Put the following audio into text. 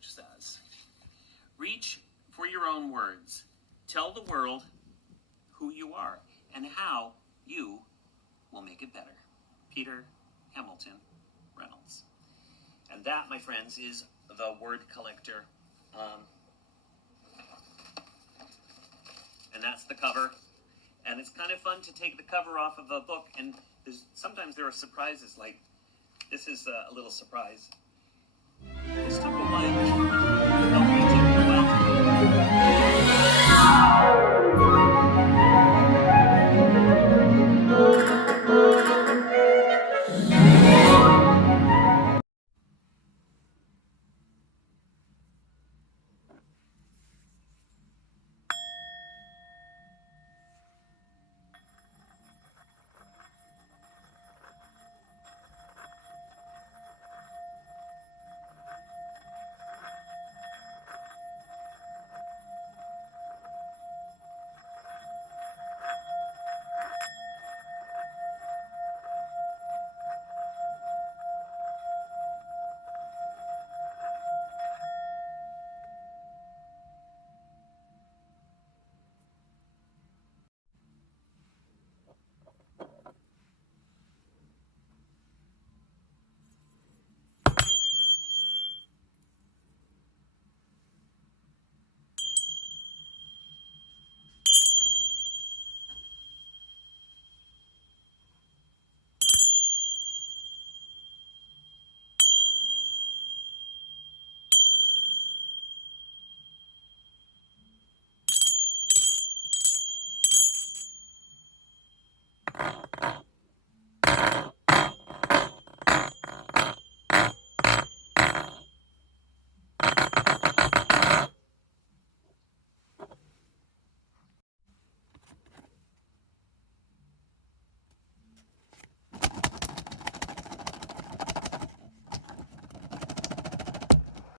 message says. Reach for your own words. Tell the world who you are and how you will make it better. Peter Hamilton Reynolds. And that, my friends, is the Word Collector. And that's the cover. And it's kind of fun to take the cover off of a book, and sometimes there are surprises, like this is a little surprise. This took a while.